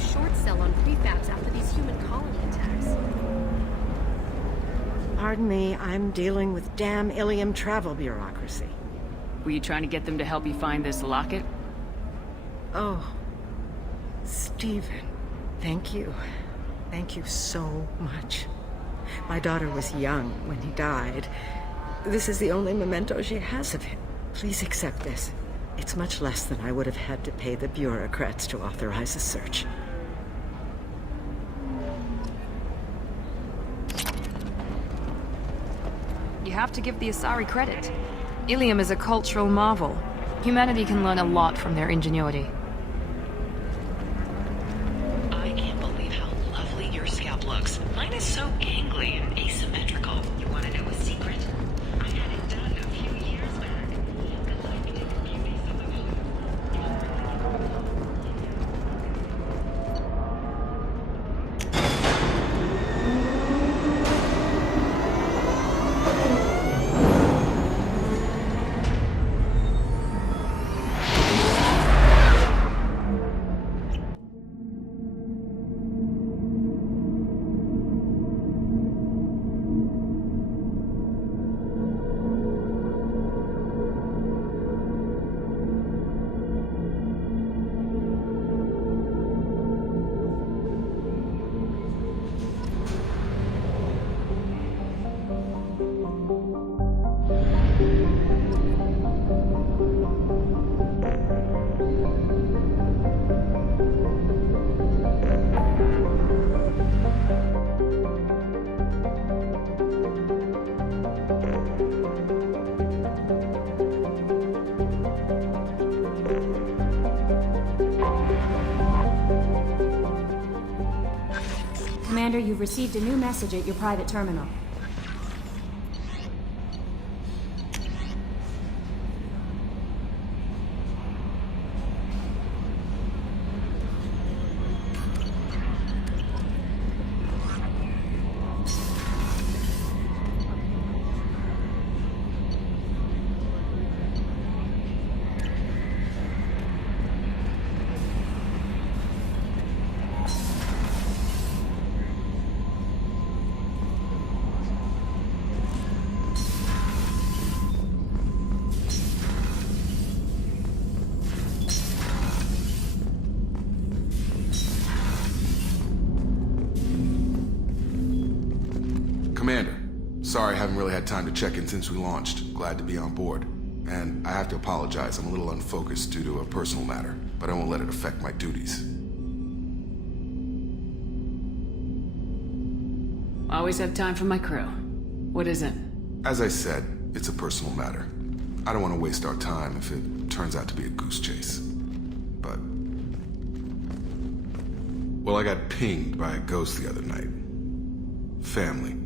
short sell on prefabs after these human colony attacks. Pardon me, I'm dealing with damn Ilium travel bureaucracy. Were you trying to get them to help you find this locket? Oh, Stephen, thank you. Thank you so much. My daughter was young when he died. This is the only memento she has of him. Please accept this. It's much less than I would have had to pay the bureaucrats to authorize a search. You have to give the Asari credit. Ilium is a cultural marvel. Humanity can learn a lot from their ingenuity. I can't believe how lovely your scalp looks. Mine is so gangly and asymmetrical. You want to know a secret? I had it done a few years back. The lightning and beauty solution. Commander, you've received a new message at your private terminal. Commander, sorry I haven't really had time to check in since we launched. Glad to be on board. And I have to apologize, I'm a little unfocused due to a personal matter, but I won't let it affect my duties. Always have time for my crew. What is it? As I said, it's a personal matter. I don't want to waste our time if it turns out to be a goose chase. But... well, I got pinged by a ghost the other night. Family.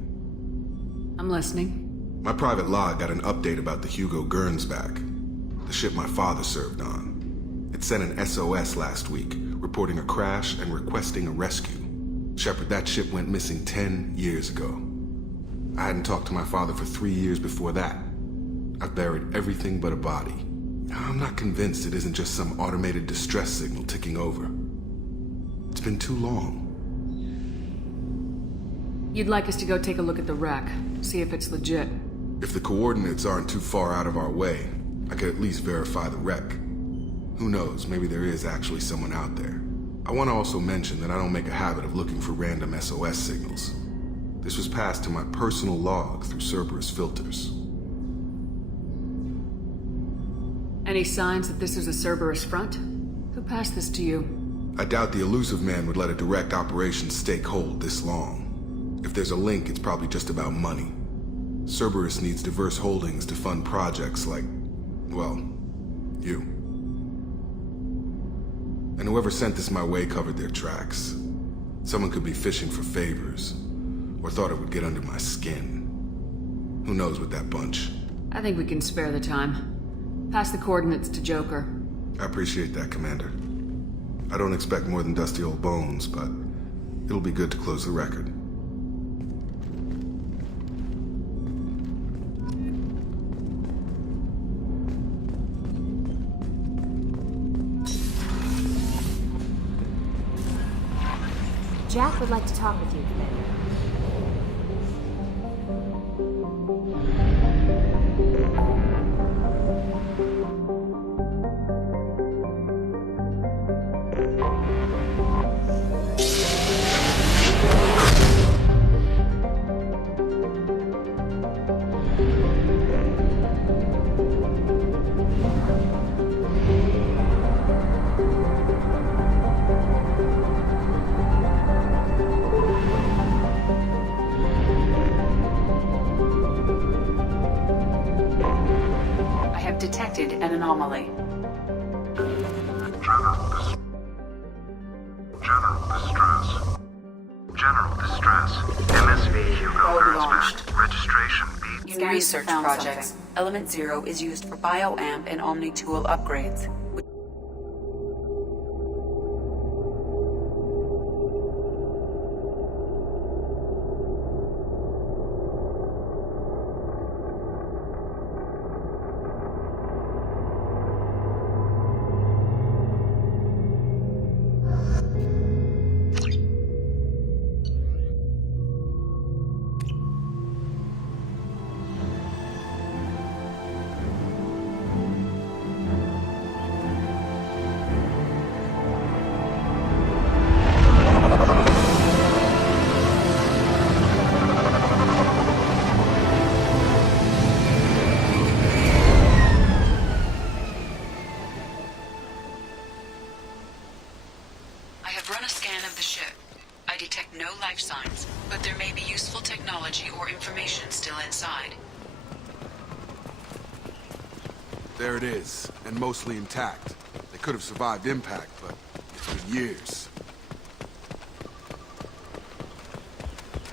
I'm listening. My private log got an update about the Hugo Gernsback, the ship my father served on. It sent an SOS last week, reporting a crash and requesting a rescue. Shepard, that ship went missing 10 years ago. I hadn't talked to my father for 3 years before that. I've buried everything but a body. I'm not convinced it isn't just some automated distress signal ticking over. It's been too long. You'd like us to go take a look at the wreck, see if it's legit. If the coordinates aren't too far out of our way, I could at least verify the wreck. Who knows, maybe there is actually someone out there. I want to also mention that I don't make a habit of looking for random SOS signals. This was passed to my personal log through Cerberus filters. Any signs that this is a Cerberus front? Who passed this to you? I doubt the elusive man would let a direct operations stake hold this long. If there's a link, it's probably just about money. Cerberus needs diverse holdings to fund projects like, well, you. And whoever sent this my way covered their tracks. Someone could be fishing for favors, or thought it would get under my skin. Who knows with that bunch? I think we can spare the time. Pass the coordinates to Joker. I appreciate that, Commander. I don't expect more than dusty old bones, but it'll be good to close the record. Jack would like to talk with you, Commander. Detected an anomaly. General distress. MSV Hugo Code launched. Gernsback. Registration B. In research projects, Element Zero is used for BioAmp and Omni tool upgrades. I detect no life signs, but there may be useful technology or information still inside. There it is, and mostly intact. They could have survived impact, but it's been years.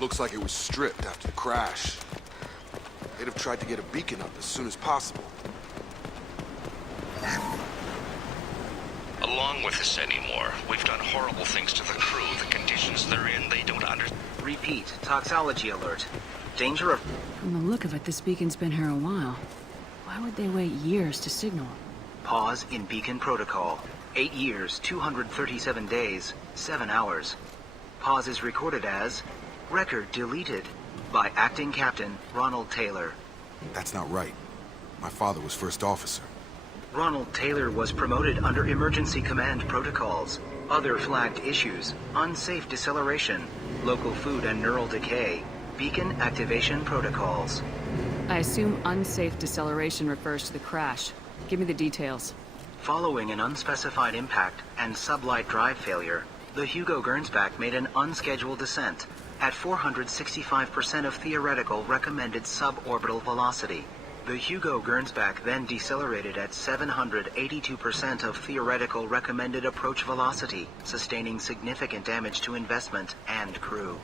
Looks like it was stripped after the crash. They'd have tried to get a beacon up as soon as possible. Along with this anymore. We've done horrible things to the crew. The conditions they're in, they don't understand. Repeat. Toxology alert. Danger of... From the look of it, this beacon's been here a while. Why would they wait years to signal? Pause in beacon protocol. 8 years, 237 days, 7 hours. Pause is recorded as... Record deleted by Acting Captain Ronald Taylor. That's not right. My father was first officer. Ronald Taylor was promoted under emergency command protocols. Other flagged issues: unsafe deceleration, local food and neural decay, beacon activation protocols. I assume unsafe deceleration refers to the crash. Give me the details. Following an unspecified impact and sublight drive failure, the Hugo Gernsback made an unscheduled descent at 465% of theoretical recommended suborbital velocity. The Hugo Gernsback then decelerated at 782% of theoretical recommended approach velocity, sustaining significant damage to investment and crew.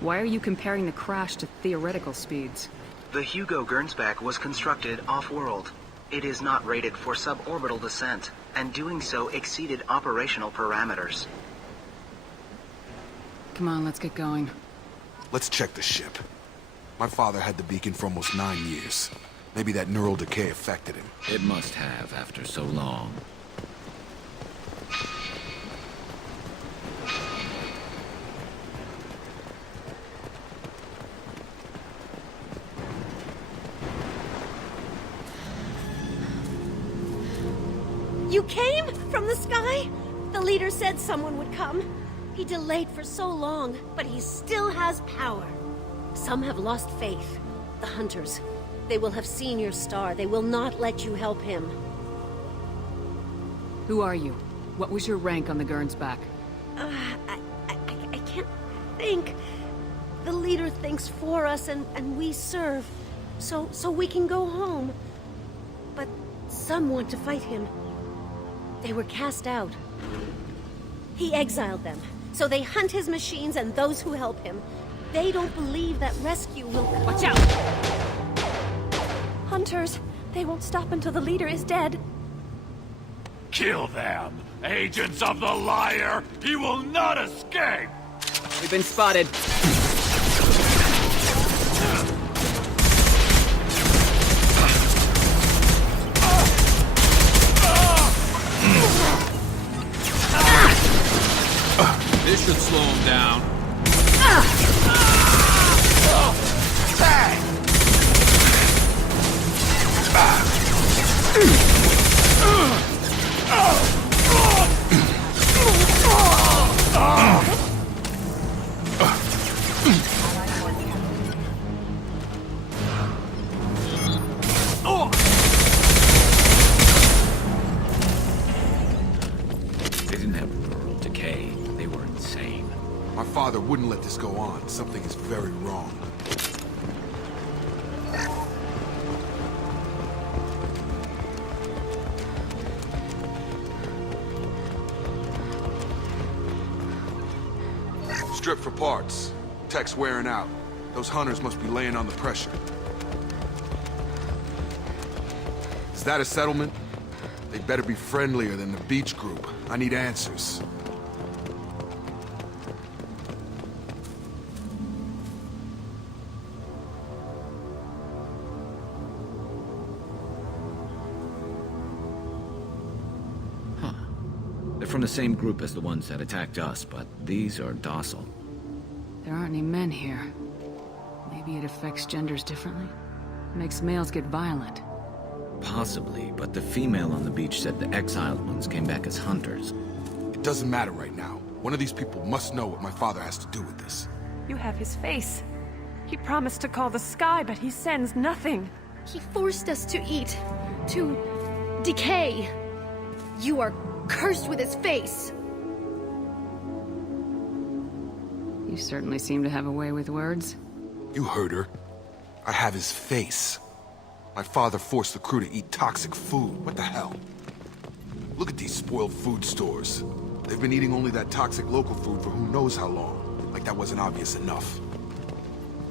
Why are you comparing the crash to theoretical speeds? The Hugo Gernsback was constructed off-world. It is not rated for suborbital descent, and doing so exceeded operational parameters. Come on, let's get going. Let's check the ship. My father had the beacon for almost 9 years. Maybe that neural decay affected him. It must have after so long. You came? From the sky? The leader said someone would come. He delayed for so long, but he still has power. Some have lost faith. The Hunters. They will have seen your star. They will not let you help him. Who are you? What was your rank on the Gernsback? I can't think. The leader thinks for us and we serve. So we can go home. But some want to fight him. They were cast out. He exiled them. So they hunt his machines and those who help him. They don't believe that rescue will come. Watch out! Hunters! They won't stop until the leader is dead. Kill them! Agents of the liar! He will not escape! We've been spotted. should slow him down. They didn't have neural decay. They were insane. My father wouldn't let this go on. Something is very wrong. Strip for parts. Tech's wearing out. Those hunters must be laying on the pressure. Is that a settlement? They better be friendlier than the beach group. I need answers. They're from the same group as the ones that attacked us, but these are docile. There aren't any men here. Maybe it affects genders differently? Makes males get violent. Possibly, but the female on the beach said the exiled ones came back as hunters. It doesn't matter right now. One of these people must know what my father has to do with this. You have his face. He promised to call the sky, but he sends nothing. He forced us to eat, to decay. You are cursed with his face. You certainly seem to have a way with words. You heard her. I have his face. My father forced the crew to eat toxic food. What the hell? Look at these spoiled food stores. They've been eating only that toxic local food for who knows how long. Like that wasn't obvious enough.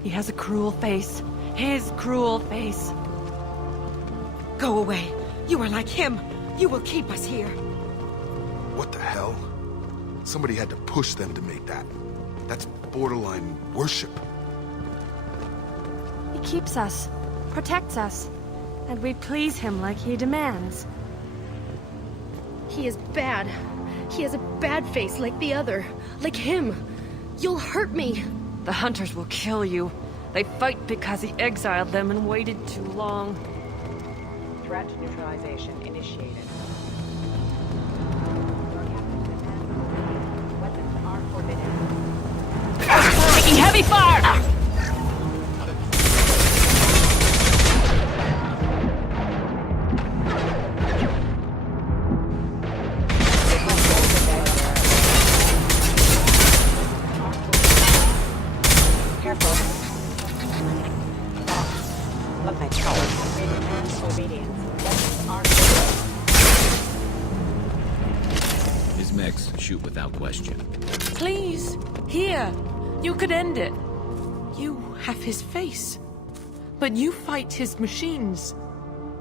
He has a cruel face. His cruel face. Go away. You are like him. You will keep us here. What the hell? Somebody had to push them to make that. That's borderline worship. He keeps us, protects us, and we please him like he demands. He is bad. He has a bad face like the other. Like him. You'll hurt me. The hunters will kill you. They fight because he exiled them and waited too long. Threat neutralization initiated. Weapons are forbidden. Taking heavy fire! His mechs shoot without question. Please, here. You could end it. You have his face. But you fight his machines.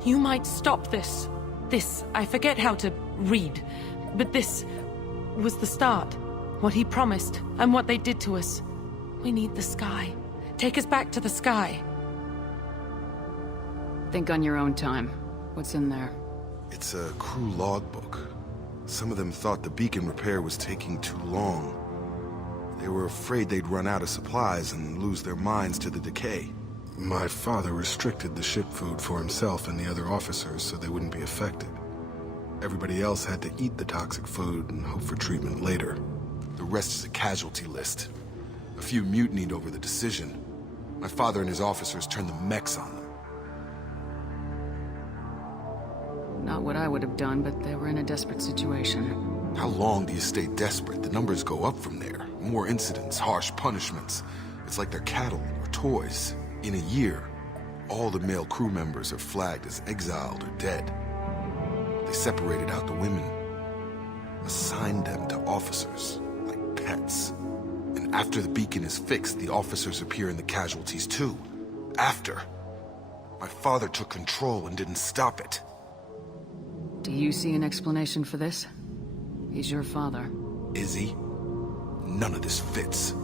You might stop this. This, I forget how to read. But this was the start. What he promised, and what they did to us. We need the sky. Take us back to the sky. Think on your own time. What's in there? It's a crew logbook. Some of them thought the beacon repair was taking too long. They were afraid they'd run out of supplies and lose their minds to the decay. My father restricted the ship food for himself and the other officers so they wouldn't be affected. Everybody else had to eat the toxic food and hope for treatment later. The rest is a casualty list. A few mutinied over the decision. My father and his officers turned the mechs on them. Not what I would have done, but they were in a desperate situation. How long do you stay desperate? The numbers go up from there. More incidents, harsh punishments. It's like they're cattle or toys. In a year, all the male crew members are flagged as exiled or dead. They separated out the women, assigned them to officers, like pets. And after the beacon is fixed, the officers appear in the casualties too. After. My father took control and didn't stop it. Do you see an explanation for this? He's your father. Is he? None of this fits.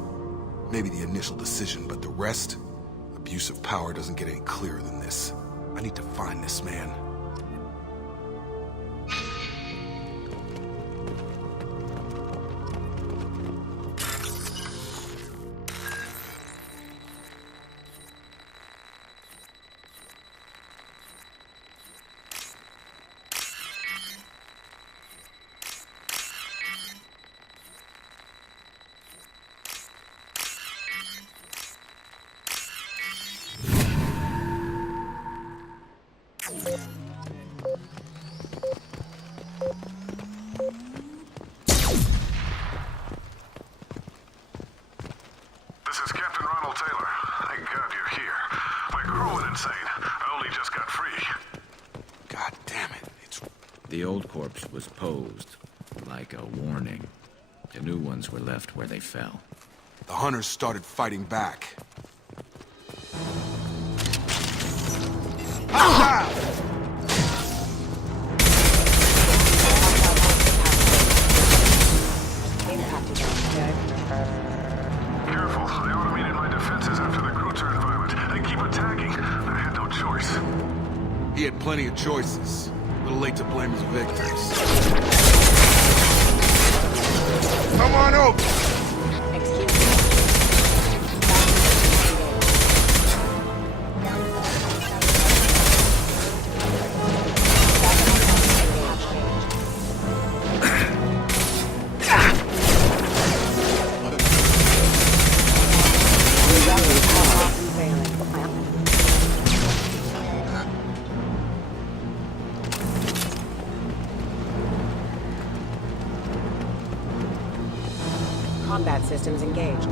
Maybe the initial decision, but the rest? Abuse of power doesn't get any clearer than this. I need to find this man. The old corpse was posed like a warning. The new ones were left where they fell. The hunters started fighting back. Careful, they automated my defenses after the crew turned violent. They keep attacking. I had no choice. He had plenty of choices. A little late to blame his victims. Come on over! Combat systems engaged.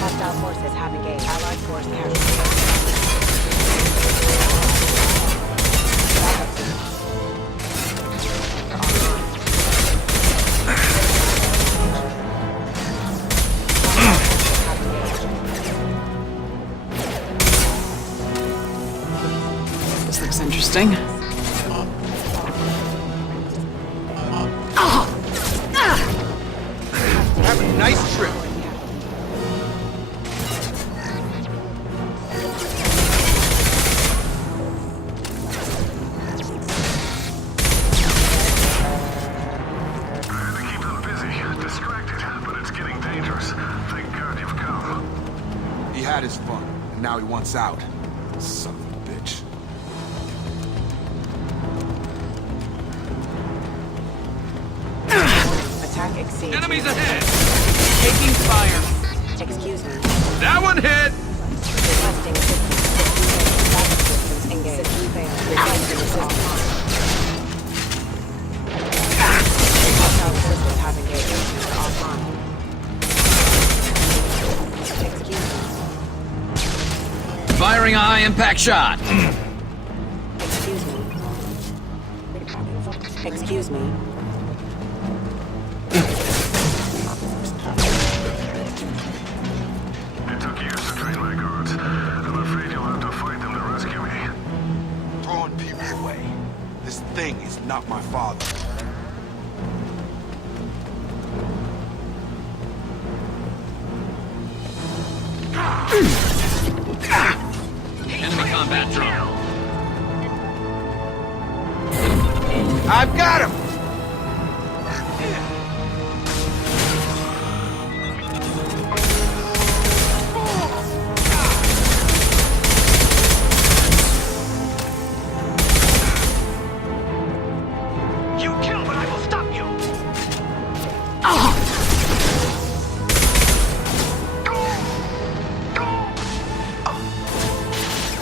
Hostile forces have engaged. Allied force casualty. This looks interesting. Have a nice trip. He had his fun, and now he wants out. Son of a bitch. Attack exceeds. Enemies ahead! Taking fire. Excuse me. That one hit! Requesting systems engaged. System failed. Requesting assistance. Hostile systems have engaged. Systems offline. Excuse me. Firing a high-impact shot! Excuse me. Excuse me. It took years to train my guards. I'm afraid you'll have to fight them to rescue me. Throwing people away. This thing is not my father. Enemy combat drone. I've got him! You kill, but I will stop you!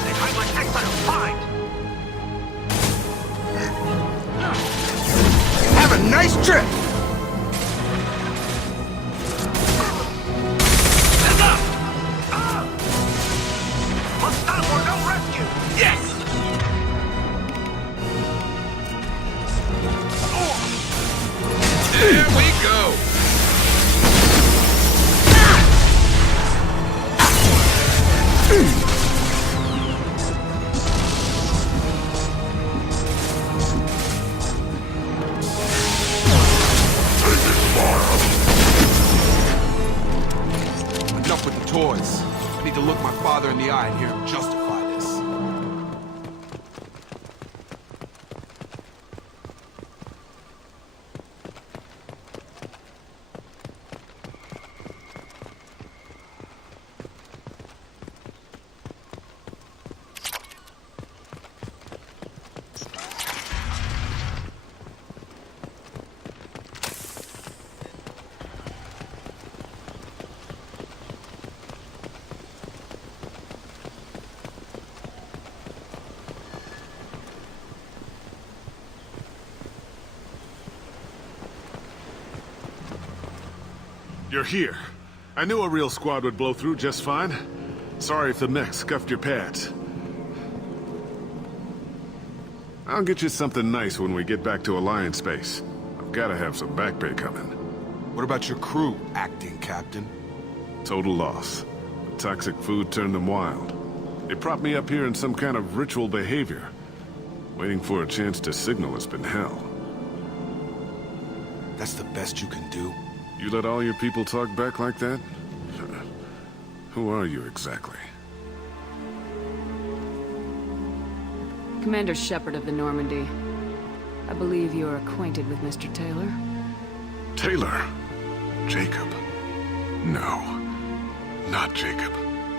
They fight like exiles, fine! Have a nice trip! Hands up! Must stop or no rescue! Yes! There we go! Enough with the toys. I need to look my father in the eye and hear him justify this. You're here. I knew a real squad would blow through just fine. Sorry if the mech scuffed your pads. I'll get you something nice when we get back to Alliance space. I've gotta have some back pay coming. What about your crew, acting captain? Total loss. The toxic food turned them wild. They propped me up here in some kind of ritual behavior. Waiting for a chance to signal has been hell. That's the best you can do? You let all your people talk back like that? Who are you exactly? Commander Shepard of the Normandy. I believe you are acquainted with Mr. Taylor. Taylor? Jacob? No. Not Jacob.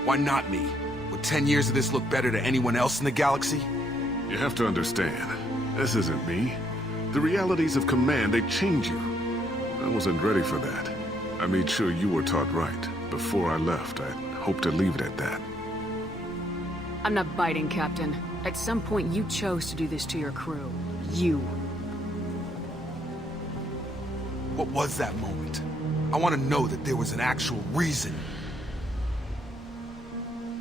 Why not me? Would 10 years of this look better to anyone else in the galaxy? You have to understand, this isn't me. The realities of command, they change you. I wasn't ready for that. I made sure you were taught right. Before I left, I hoped to leave it at that. I'm not biting, Captain. At some point, you chose to do this to your crew. You. What was that moment? I want to know that there was an actual reason.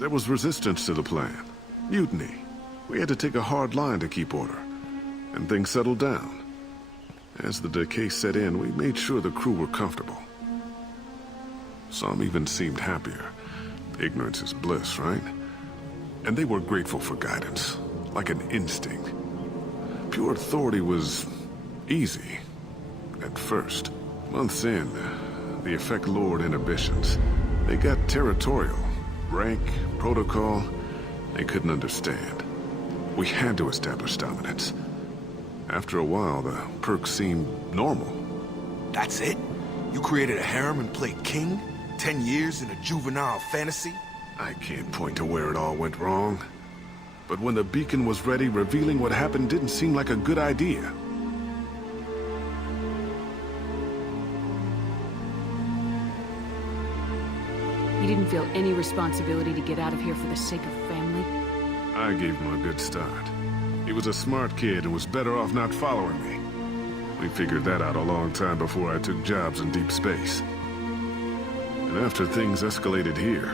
There was resistance to the plan. Mutiny. We had to take a hard line to keep order. And things settled down. As the decay set in, we made sure the crew were comfortable. Some even seemed happier. Ignorance is bliss, right? And they were grateful for guidance, like an instinct. Pure authority was easy, at first. Months in, the effect lowered inhibitions. They got territorial. Rank, protocol, they couldn't understand. We had to establish dominance. After a while, the perks seemed normal. That's it? You created a harem and played king? 10 years in a juvenile fantasy? I can't point to where it all went wrong. But when the beacon was ready, revealing what happened didn't seem like a good idea. You didn't feel any responsibility to get out of here for the sake of family? I gave him a good start. He was a smart kid and was better off not following me. We figured that out a long time before I took jobs in deep space. And after things escalated here,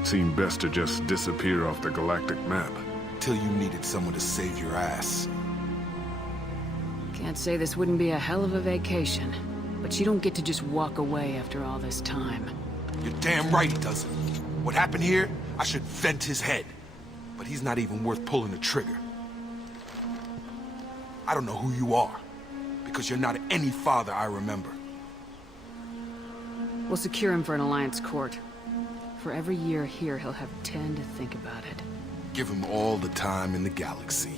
it seemed best to just disappear off the galactic map. Till you needed someone to save your ass. Can't say this wouldn't be a hell of a vacation, but you don't get to just walk away after all this time. You're damn right he doesn't. What happened here, I should vent his head. But he's not even worth pulling the trigger. I don't know who you are, because you're not any father I remember. We'll secure him for an Alliance court. For every year here, he'll have 10 to think about it. Give him all the time in the galaxy.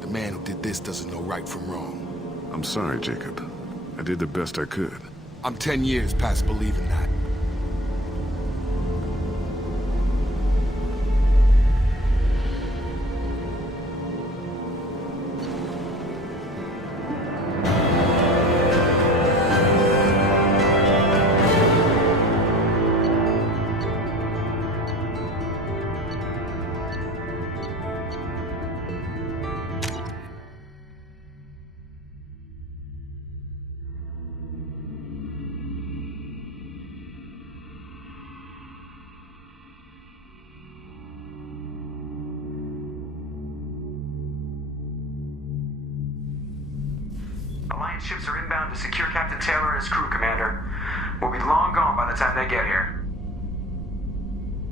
The man who did this doesn't know right from wrong. I'm sorry, Jacob. I did the best I could. I'm 10 years past believing that. Alliance ships are inbound to secure Captain Taylor and his crew, Commander. We'll be long gone by the time they get here.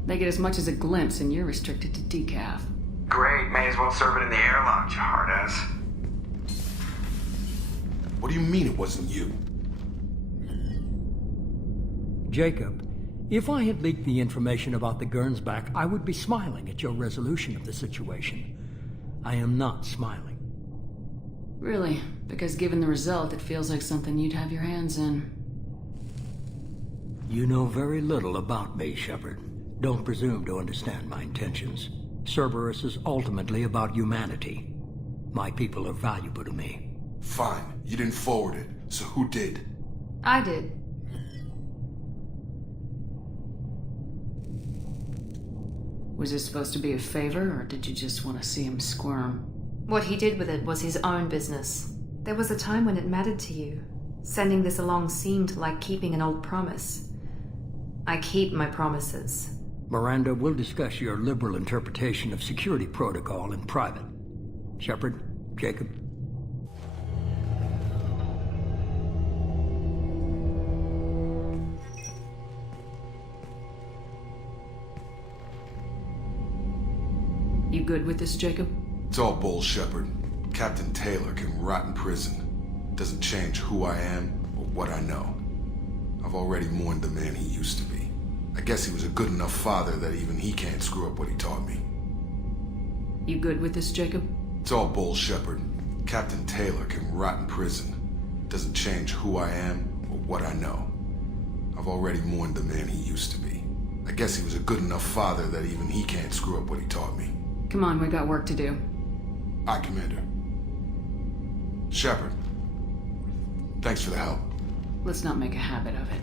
They get as much as a glimpse, and you're restricted to decaf. Great, may as well serve it in the airlock, you hard ass. What do you mean it wasn't you? Jacob, if I had leaked the information about the Gernsback, I would be smiling at your resolution of the situation. I am not smiling. Really? Because given the result, it feels like something you'd have your hands in. You know very little about me, Shepard. Don't presume to understand my intentions. Cerberus is ultimately about humanity. My people are valuable to me. Fine. You didn't forward it. So who did? I did. Was this supposed to be a favor, or did you just want to see him squirm? What he did with it was his own business. There was a time when it mattered to you. Sending this along seemed like keeping an old promise. I keep my promises. Miranda, we'll discuss your liberal interpretation of security protocol in private. Shepard, Jacob. You good with this, Jacob? It's all bull, Shepard. Captain Taylor can rot in prison. Doesn't change who I am or what I know. I've already mourned the man he used to be. I guess he was a good enough father that even he can't screw up what he taught me. You good with this, Jacob? It's all bull, Shepard. Captain Taylor can rot in prison. Doesn't change who I am or what I know. I've already mourned the man he used to be. I guess he was a good enough father that even he can't screw up what he taught me. Come on, we got work to do. Aye, Commander. Shepard. Thanks for the help. Let's not make a habit of it.